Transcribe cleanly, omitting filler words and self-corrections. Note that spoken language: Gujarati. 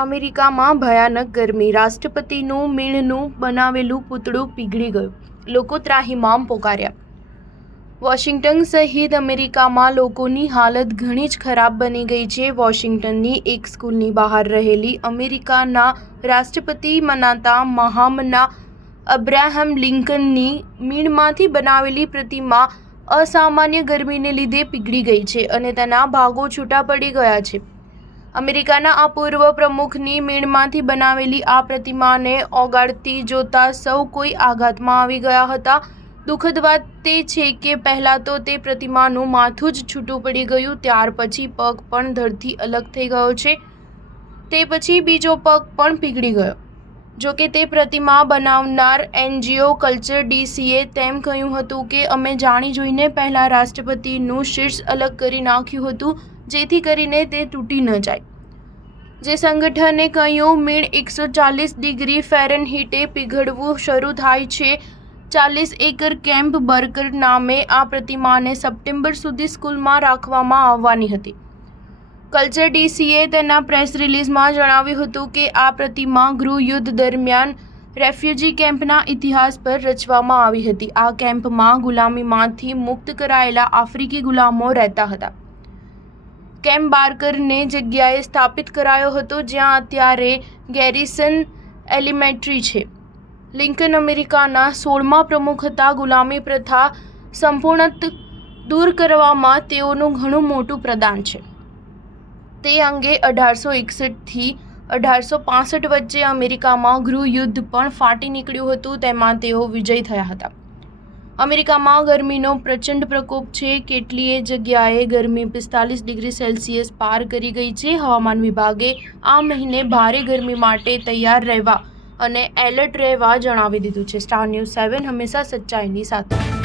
અમેરિકામાં ભયાનક ગરમી, રાષ્ટ્રપતિનું મીણનું બનાવેલું પૂતળું પીગળી ગયું, લોકો ત્રાહિમામ પોકાર્યા. વોશિંગ્ટન સહિત અમેરિકામાં લોકોની હાલત ઘણી જ ખરાબ બની ગઈ છે. વોશિંગ્ટનની એક સ્કૂલની બહાર રહેલી અમેરિકાના રાષ્ટ્રપતિ મનાતા મહામના અબ્રાહમ લિંકનની મીણમાંથી બનાવેલી પ્રતિમા અસામાન્ય ગરમીને લીધે પીગળી ગઈ છે અને તેના ભાગો છૂટા પડી ગયા છે. અમેરિકાના આ પૂર્વ પ્રમુખની મીણમાંથી બનાવેલી આ પ્રતિમાને ઓગાળતી જોતા સૌ કોઈ આઘાતમાં આવી ગયા હતા. દુઃખદ વાત તે છે કે પહેલાં તો તે પ્રતિમાનું માથું જ છૂટું પડી ગયું, ત્યાર પછી પગ પણ ધડથી અલગ થઈ ગયો છે. તે પછી બીજો પગ પણ પીગળી ગયો. જોકે તે પ્રતિમા બનાવનાર એનજીઓ કલ્ચર ડીસીએ તેમ કહ્યું હતું કે અમે જાણી જોઈને પહેલાં રાષ્ટ્રપતિનું શીર્ષ અલગ કરી નાખ્યું હતું જેથી કરીને તે તૂટી ન જાય. જે સંગઠને કહ્યું મીણ 140 ડિગ્રી ફેરનહીટે પીગળવું શરૂ થાય છે. 40 એકર કેમ્પ બર્કર નામે આ પ્રતિમાને સપ્ટેમ્બર સુધી સ્કૂલમાં રાખવામાં આવવાની હતી. કલ્ચર ડીસીએ તેના પ્રેસ રિલીઝમાં જણાવ્યું હતું કે આ પ્રતિમા ગૃહયુદ્ધ દરમિયાન રેફ્યુજી કેમ્પના ઇતિહાસ પર રચવામાં આવી હતી. આ કેમ્પમાં ગુલામીમાંથી મુક્ત કરાયેલા આફ્રિકી ગુલામો રહેતા હતા. કેમ્પ બાર્કરને જગ્યાએ સ્થાપિત કરાયો હતો જ્યાં અત્યારે ગેરિસન એલિમેન્ટરી છે. લિંકન અમેરિકાના 16મા પ્રમુખ હતા. ગુલામી પ્રથા સંપૂર્ણત દૂર કરવામાં તેઓનું ઘણું મોટું પ્રદાન છે. તે અંગે 1861થી 1865 વચ્ચે અમેરિકામાં ગૃહયુદ્ધ પણ ફાટી નીકળ્યું હતું. તેમાં તેઓ વિજયી થયા હતા. અમેરિકામાં ગરમીનો પ્રચંડ પ્રકોપ છે. કેટલીય જગ્યાએ ગરમી 45 ડિગ્રી સેલ્સિયસ પાર કરી ગઈ છે. હવામાન વિભાગે આ મહિને ભારે ગરમી માટે તૈયાર રહેવા અને એલર્ટ રહેવા જણાવી દીધું છે. સ્ટાર ન્યૂઝ 7 હંમેશા સચ્ચાઈની સાથે.